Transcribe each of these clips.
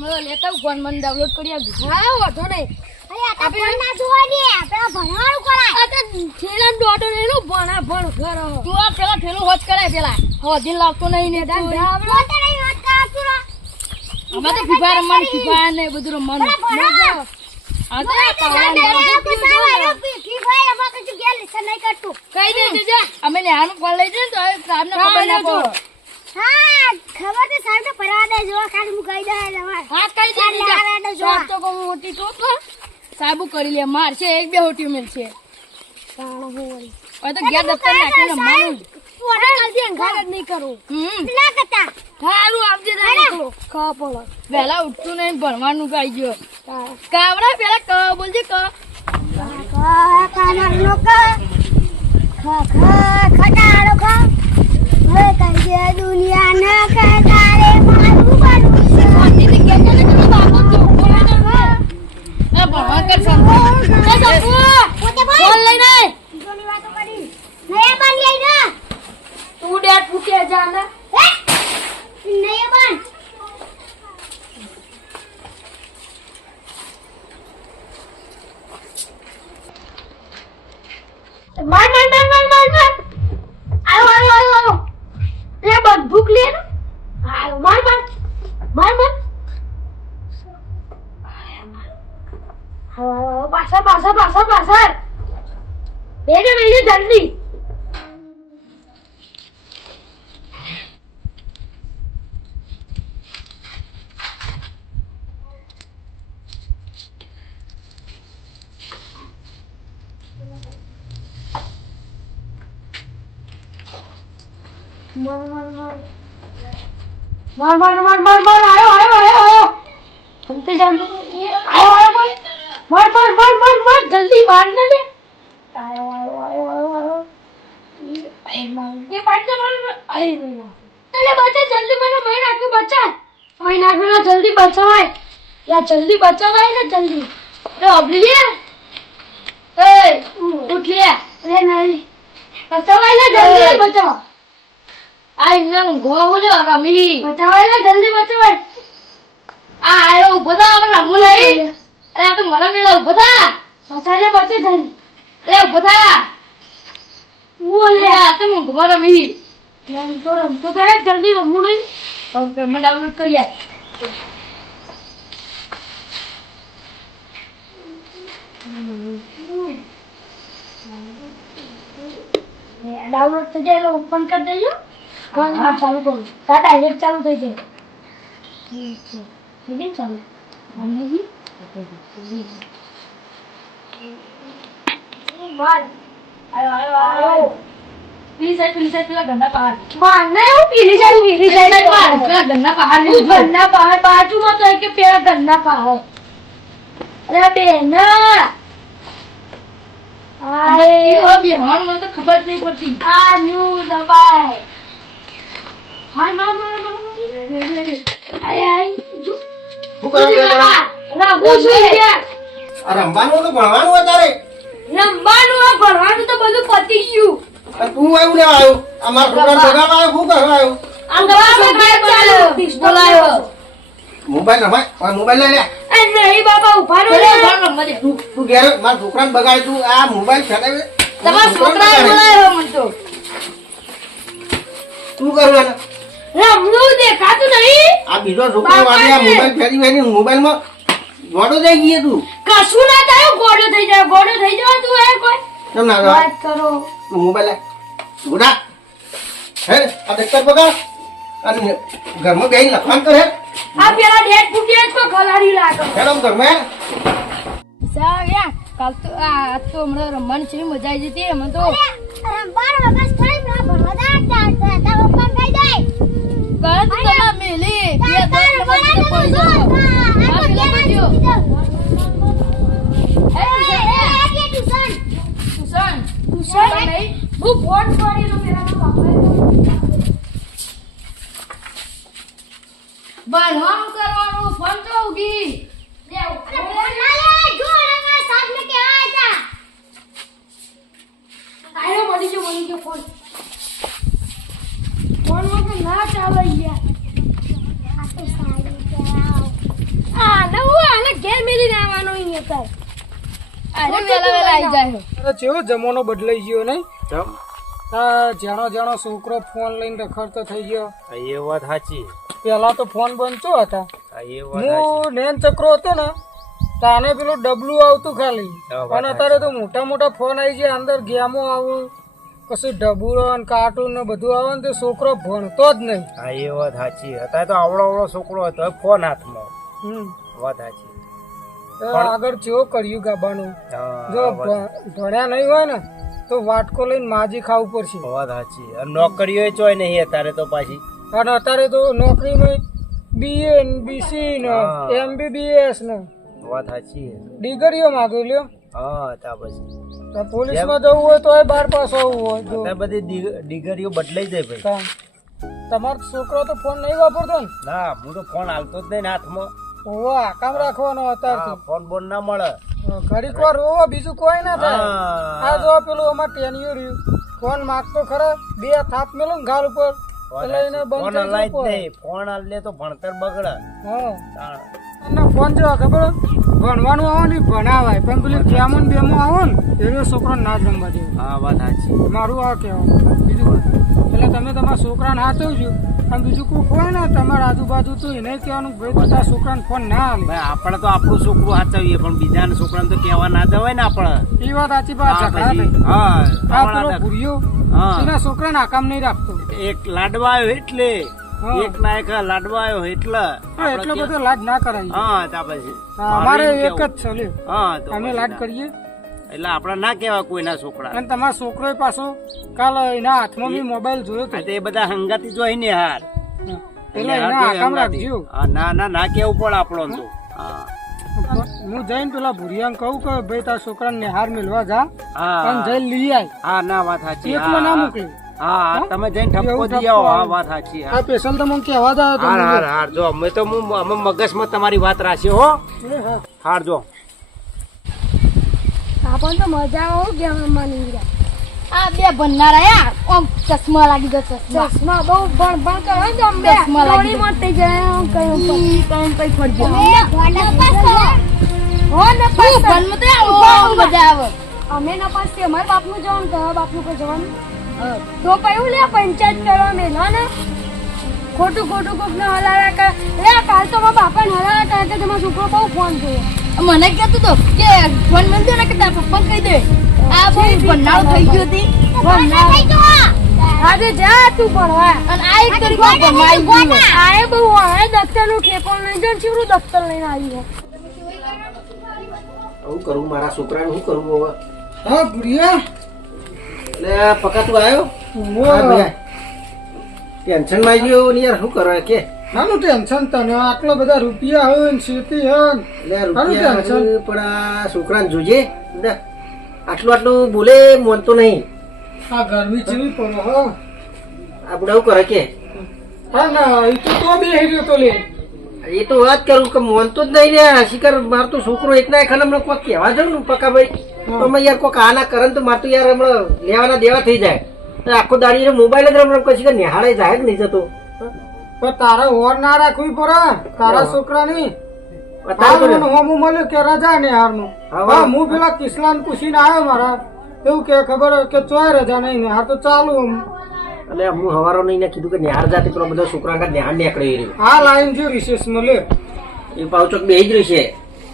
હમણાં લેતા ફોન મને ડાઉનલોડ કરી આપજો. હા વાંધો નહીં. આપણે ના જોવાની આપણે ભણવાનું કરાય. આ તો ઠેલા દોડો એનું ભણા ભણ કરો. તું આ પેલા ઠેલું હોજ કરાય પેલા. હોજી લાગતો નહીં ને પોતે નહીં વાત કરાવતું ને. અમે તો ફીફા રમવાનું ફીફા ને બધું રમવાનું. આ તો કઈ દે જા અમે નેહાનું ફોન લઈ જઈએ તો સાહેબને ખબર ના પડે. હા ખબર તો સાહેબ તો ફરવા દે જો ખાલી હું કહી દે તમારે. હા કઈ દે જા સાહેબ તો કોઈ મોટી તો સાબુ કરી લે મારશે એક બે હોટી મળશે. હવે તો ઘેર દફતર નાખીને રમવાનું જ. જલ્દી અંગાર જ નહીં કરું. ના કરતા સારું આપજે ખબર પડે. વહેલા ઉઠતું નહીં ભણવાનું કાઈ ગયો. કાવડા પેલા ક બોલજે ક. કાના લોકો ખટાડો ખા હવે કઈ દુનિયા ન કટારે મારું બનું દીદી કેતો ને તમે બાપો તો બોલે ને એ ભણવા કર સંતો એ સપુ પોતે બોલ બોલ લઈ નહીં જોની વાતો કરી નયા બન લઈ ના તું ડેટ પૂછે જાના હે નયા બન માર આયો એ બસ ભૂખ લે ને આયો માર પાછળ બેજો જલ્દી मार आयो सुनते जान आयो मार जल्दी मार ना ले आयो ये पाट से मार अरे चले बच्चा जल्दी मैंने मैं आके बचा मैं ना जल्दी बचाए या जल्दी बचाए ना जल्दी तो अब लिए ए उठ ले अरे नहीं बचाए ना जल्दी बचाओ આ ઇંગન ગોવો જો રમી બચાવાય ને જલ્દી બચાવાય આ આયો ઉભો થા આપણે રમવું નહીં અરે આ તો મને મેળો ઉભો થા બચાને બચે જલ્દી એ ઉભો થા ઓલે આ તો હું ઘુમા રમી એમ તો રમતો કરે જલ્દી રમવું નહીં હવે મેં ડાઉનલોડ કરી આય ડાઉનલોડ થઈ જાય એટલે ઓપન કરી દેજો हाँ चालू करो टाटा डायरेक्ट चालू થઈ જાય ઠીક છે ચાલુ મને જી માર આયો પ્લીઝ પેલા ગંદા પહાડ માર ના હું પીલી જાય માર પેલા ગંદા પહાડ બાજુમાં તો કે પેલા ગંદા પહાડ અરે બેના આય ઓ બેહણ મને તો ખબર જ નહીં પડતી આ ન્યુ દબાય હાય માર આય શું કરો છો ના બોશું યાર આ રમવાનું તો ભણવાનું અત્યારે ભણવાનું તો બધું પતી ગયું તું આવ્યું ને આવ્યો અમાર છોકરા બગાડવા આવ્યો શું કરવા આવ્યો આ દવા ચાલો બોલાયો મોબાઈલ રમાય મોબાઈલ લઈ લે એ નહીં બાબા ઉભા રહો ને તું ઘેર મારા છોકરાને બગાડ તું આ મોબાઈલ ફેંકાવે તમારા છોકરાએ બોલાયો મને તો તું કરવાનું રમવું દેખાતું નહીં આ બીજો છોકરો વાળી આ મોબાઈલ ફેરી વેની મોબાઈલમાં ગોડો થઈ ગઈ તું કશું ના થાય ગોળો થઈ જાય તું એ કોઈ કેમ ના વાત કરો મોબાઈલ લે ઉડા હે આ દેખતર બગાડ અને ઘરમાં બેહીને લખવાનું કરે આ પેલા ડેટ ફૂટ્યા તો ખલાડી લાગો હેડો ઘરમાં સાયા કાલ તો આ તો હમણાં રમવાની છે મજા આવી જતી એમાં તો રંબાર વગસ થઈ ના ભણવા તા ઓપન થઈ જાય કર તો તમા મેલી બે દોસ્ત પડી જાવ આ પેલા બજ્યો ટ્યુશન નહીં હું ફોન કરી લો પેલા ભણવાનું કરવાનું ફોન તો ઉગી મળી ગયો ફોન ફોનમાં તો ના ચાલે યાર જતા અરે વેલા વેલા આવી જાય અરે કેવો જમાનો બદલાઈ ગયો નહીં ચમ આ જાણો છોકરો ફોન લઈને રખડતો થઈ ગયો એ વાત સાચી. પેલા તો ફોન બંધ ચો હતા એ વાત સાચી. હું નેન ચક્રો હતો ને તાને પેલું ડબલું આવતું ખાલી હા, વાત અને અત્યારે તો મોટા મોટા ફોન આવી ગયા અંદર ગેમો આવું કશું ડબુરો ને કાર્ટૂન ને બધું આવે ને તો છોકરો ભણતો જ નહીં હા એ વાત સાચી. અત્યારે તો આવડો છોકરો હતો હવે ફોન હાથમાં. હમ. વાત સાચી. આગળ કેવો કર્યું ગાબાનું હા, જો વાત ભણ્યા નહીં હોય ને તો વાટકો લઈને માજી ખાવું પડશે વાત સાચી. અને નોકરીઓ ચોય નહીં અત્યારે તો પાછી. અને અત્યારે તો નોકરીમાં BA ને BC ને હા. MBBS ને વાત સાચી. ડિગ્રીઓ માગી લ્યો હા ત્યાં પછી તો પોલીસમાં જવું હોય તો 12 પાસ આવવું હોય જો અત્યારે બધી ડિગ્રીઓ બદલાઈ જાય ભાઈ. કામ. તમારો છોકરો તો ફોન નહીં વાપરતો ને ના હું તો ફોન હાલતો જ નહીં ને હાથમાં. વાહ કામ રાખવાનો હા, અત્યારથી ફોન બોન ના મળે. ઘડીક વાર રોવો બીજું કોઈ ના થાય હા. આ જો પેલું અમાર ટેનિયો રહ્યું ફોન માગતો ખરા 2 થાપ મેલો ને ગાલ ઉપર એટલે એને બંધ ફોન થઈ હલાય જ જવું પડે. નહીં. ફોન હાલે તો ભણતર બગડે. હા તાણ. અને ફોન જેવા ખબર ભણવાનું આવો ને ઈ ભણાવાય પણ પેલી ગેમો ને બેમો આવો ને એનો છોકરો ના જ રમવા દેવો હા વાત સાચી. મારું આ કહેવાનું બીજું એટલે તમે તમારા છોકરાને હાચવજો અને બીજું કોઈ હોય ને તમારા આજુબાજુ તો એને કહેવાનું ભાઈ બધા છોકરાને ફોન ના હાલે ભાઈ આપણે તો આપણું છોકરું સાચવીએ પણ બીજાના છોકરાને તો કહેવા ના જવાય ને આપણે. એ વાત સાચી વાત હા, ઝઘડા પછી. થઈ. હા, આ પેલો હમણાં ભૂરિયો હા. એના છોકરાને આ કામ નહીં રાખતો એક લાડવા આવ્યો એટલે હા. એક ના એક લાડવા આવ્યો એટલે હા, એટલો બધો લાડ ના કરાય હા ત્યાં પછી હા, અમારે મારે એક જ કેવું. છે લ્યો. હા તો અમે પછી લાડ ના. કરીએ એટલે આપણે ના કહેવાય કોઈના છોકરા. અને તમારો છોકરો પાછો કાલ એના હાથમાં બી મોબાઈલ જોયો તો આ તો એ બધા હંગાતી જોઈ ને હાર. એટલે એટલે એના હાર આકામ જોઈ હંગાતી. રાખજો હા, ના ના ના કેવું પડે આપણો તો. હા હું જઈને પેલા ભુરિયાને કહું કે ભાઈ તારા છોકરાને નિહાર મેળવા જા હા અને જઈને લઈ આય હા ના વાત સાચી. એકલો હા, ના હા. મોકલી હા હા, તમે જઈને ઠપકો એવું દઈ ઠપકો આવો. હા આવે. વાત સાચી. હા આ સ્પેશિયલ તો મને કહેવા જાય તો હાર હાર હાર જો અમે તો અમે મગજમાં તમારી વાત રાખીએ હો. હા હાર જો આપણને તો મજા આવે ગેમ રમવાની હીરા. આ બે ભણનારા યાર આમ ચશ્મા લાગી ગયો ચશ્મા ચશ્મા બહુ ભણ કરો ને તમે બે ચશ્મા લાગી દોડી મત થઈ જાય આમ કયું પણ. ઈ કઈ કઈ ફરજો હો ને હું પાસ ભણમાં તો આવું બહુ મજા આવે અમે ન પાસ કે અમારે બાપનું જવાનું તમારા બાપનું કોઈ જવાનું તો કયું લે પંચાયત કરવા મેલો ને ખોટું ખોટું કોક ને હલારા કર લે કાલ તો મારા બાપા ને હલારા કરે કે તમારો છોકરો બહુ ફોન જોયો મને કહેતું તો કે ફોન મળ્યો ને કે તારા પપ્પા કહી દે આ બહુ ભણનારો થઈ ગયો હતી આજે જા તું ભણવા અને આ એક તરીકે ભમાઈ ગયો આએ બહુ હવે દફતર નું ખેપણ લઈ જો ચીવડું દફતર લઈને આવી છે શું કરું મારા છોકરાને શું કરવું હવે? હા ભુરિયા એટલે પકા તું આવ્યો? હા ભૈયા. ટેન્શન માં આવી ગયો ને યાર શું કરો કે નાનું ટેન્શન તને આટલા બધા રૂપિયા હોય ને શેતી હોય ને. એટલે સારું રૂપિયા ટેન્શન. હવે પણ આ છોકરાને જોજે બધા આટલું આટલું બોલે માનતો નહીં. આ ગરમી જેવી પડે હો આ બુડાવું કરે કે હા ના એ તો બે હેર્યો તો લે એ તો વાત કરું કે માનતો જ નહીં ને શિકાર માર તો છોકરો એક ના એક હમણાં કોઈ કહેવા જાઉં ને પકા ભાઈ તો અમે યાર કોઈ આ ના કરે ને તો માર તો યાર હમણાં લેવાના દેવા થઈ જાય તો આખો દાડી મોબાઈલ જ હમણાં કશી નિહાળે જાય જ નહીં જતો. પણ તારે ઓર ના રાખવી પડે તારા છોકરાની અત્યારે તો ને- હોમું મળ્યું કે રજા ને હારનું હા, હા હું પેલા કિસલાન પૂછીને આવ્યો મારા એવું કે ખબર કે ચોય રજા નહીં ને હાર તો ચાલુ એટલે હું હવારો નહીં ને કીધું કે નિહાળ જાતે પેલો બધો છોકરા નિહાળ નીકળી રહ્યો આ લાઈન જો રિસેસ મળે એ પાવચોક બે જ રહેશે.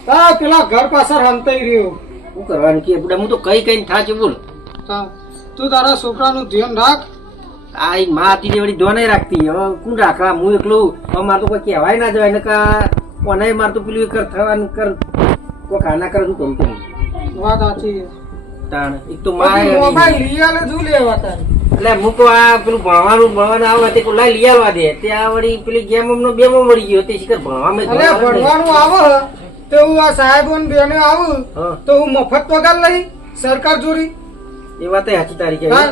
હા પેલા ઘર પાછળ હંતાઈ રહ્યો શું કરવાનું કે બધા હું તો કઈ કઈ થાય છે બોલ. હા, તું તારા છોકરાનું ધ્યાન રાખ આ ઈ માં હતી તે વળી ધ્યાન રાખતી હવે કોણ રાખવા હું એકલું હવે મારે તો કોઈ કહેવાય ના જવાય ને કે કોને મારે તો પેલું કર થવાનું કર કોઈ કાના કરે શું કરું કે વાત સાચી તાણ એક તો માં મોબાઈલ લઈ આલે શું લેવા તારે એટલે મૂકો આ પેલું ભણવાનું આવે તે કોઈ લઈ આવવા દે ત્યાં વળી પેલી ગેમ અમને બેમો મળી ગયો તે શીખર ભણવામાં અરે ભણવાનું આવે તો હું આ સાહેબો ને બેને આવું હા તો હું મફત પગાર લઈ સરકાર જોડી એ વાત સાચી તારી કે હા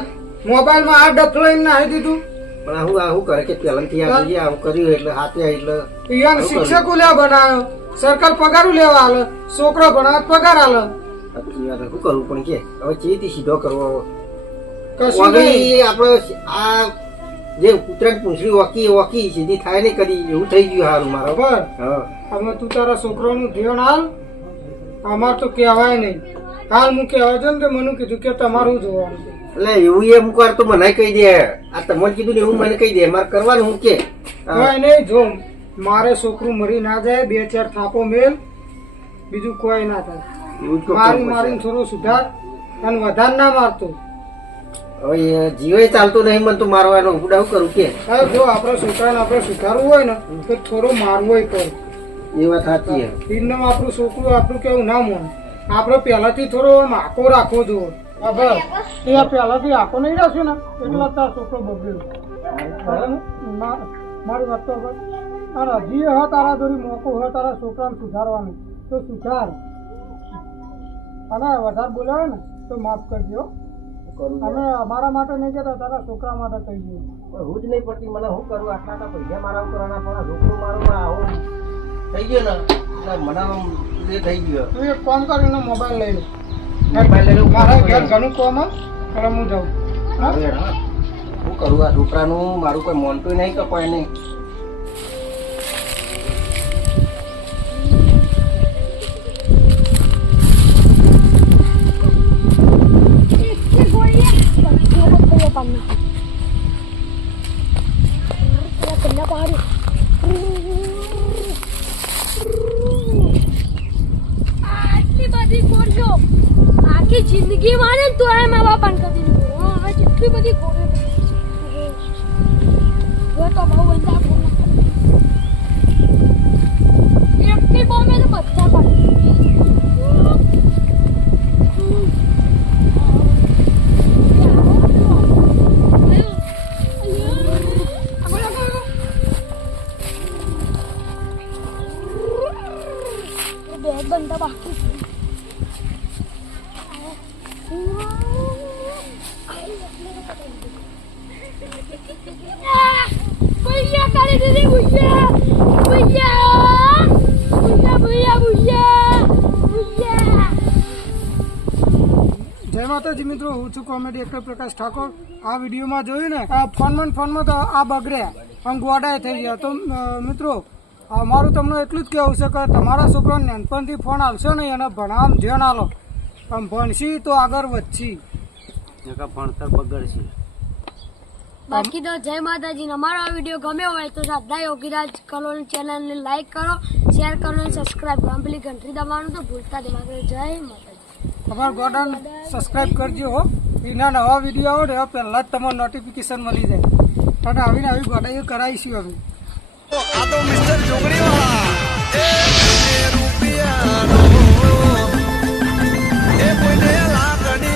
મોબાઈલ માં આ ડફ લઈને નાખી દીધું પણ આવું કરે કે પહેલાથી આવું કર્યું એટલે હાથે એટલે ઈયાન શિક્ષકો લેવા બનાવ્યો સરકાર પગાર લેવા આલે છોકરો ભણાવ પગાર આલે સાચી વાત શું કરવું પણ કે હવે ચેથી સીધો કરવો કશું નહીં વળી આપણે આ જે ઉત્તરાયણ પૂંછડી ઓકી ઓકી સીધી થાય ને કદી એવું થઈ ગયું હારું મારો ખબર હા હવે તું તારા છોકરાનું ધ્યાન હાલ અમાર તો કહેવાય નહીં. હાલ હું કહેવાય છે ને તે મને કીધું કે તમારું જોવાનું છે. એટલે એવું અમુક વાર તો મને કહી દે, આ તમને કીધું ને એવું મને કહી દે, મારે કરવાનું હું કે કોઈ નહીં, જો મારે છોકરું મરી ના જાય, 2-4 થાપો મેલ, બીજું કોઈ ના થાય. એવું જ કહું મારી પડશે. મારીને થોડું સુધાર અને વધારે ના મારતો. હવે એ જીવે ચાલતો નહીં, મને તો મારવાનો ઉપડા હું કરું કે સાહેબ જો આપણા છોકરાને આપણે સુધારવું હોય ને તો થોડો મારવો પડે. એ વાત સાચી છે. એમને આપણું છોકરું આપણું કેવું ના માને. આપણે પહેલાથી થોડો આમ આખો રાખવો જોઈએ. હા બસ એ આ પહેલાથી આખો નહીં રાખ્યો ને એટલે તાર છોકરો બગડ્યો. મારી વાત તો બસ. અને હજી હા તારા જોડી મોકો હોય તારા છોકરાને સુધારવાનું તો સુધાર, અને વધારે બોલાવે ને તો માફ કરજો. કરું અમે અમારા માટે નહીં કહેતા, તારા છોકરા માટે કહી દઈએ. પણ હું જ નહીં પડતી, મને શું કરું? આટલા પૈસા મારા કરવાના, પણ આ છોકરો મારો આવું થઈ ગયો ને એટલે મને આમ એ થઈ ગયો. તું એક કામ કરીને મોબાઈલ લઈ લે. મોબાઈલ લઈ લઉં. મારા ઘેર ઘણું કામ હે, એટલે હું જાઉં. હા? હવે હા, શું કરું? આ છોકરાનું મારું કોઈ મોનતું નહીં કે કોઈ નહીં. આટલી બધી ગોળીઓ આખી જિંદગી મારે તો એ મા બાપાને કદી નહીં બોલો. હવે કેટલી બધી ગોળીઓ તો બહુ બધા એકથી બોમ્બે તો બધા પાડી बंदा बाकी भैया करे दीदी भैया भैया भैया भैया भैया भैया। જય માતાજી મિત્રો, હું છું કોમેડી એક્ટર પ્રકાશ ઠાકોર. આ વિડીયોમાં જોયું ને આ ફોનમાં તો આ બગડ્યા આમ ગોડાએ થઈ ગયા. તો મિત્રો મારું તમને એટલું જ કહેવું છે કે તમારા છોકરાને નાનપણથી ફોન આલશો નહીં અને ભણાવવામાં ધ્યાન આલો. આમ ભણશી તો આગળ વધશી, ભણતર બગડશે. બાકી તો જય માતાજી. અમારો આ વિડીયો ગમ્યો હોય તો શ્રદ્ધા યોગીરાજ કલોલ ચેનલને લાઈક કરો, શેર કરો અને સબસ્ક્રાઈબ કરો. પેલી ઘંટડી દબાવવાનું તો ભૂલતા જ ના. જય માતાજી. તમારા ગોડાને સબસ્ક્રાઈબ કરજો હો. એના નવા વિડીયો આવે ને પહેલાં જ તમારે નોટિફિકેશન મળી જાય. અને આવીને આવી ગોડાઈઓ કરાવીશું અમે. આ તો મિસ્ટર જોગણીવાળા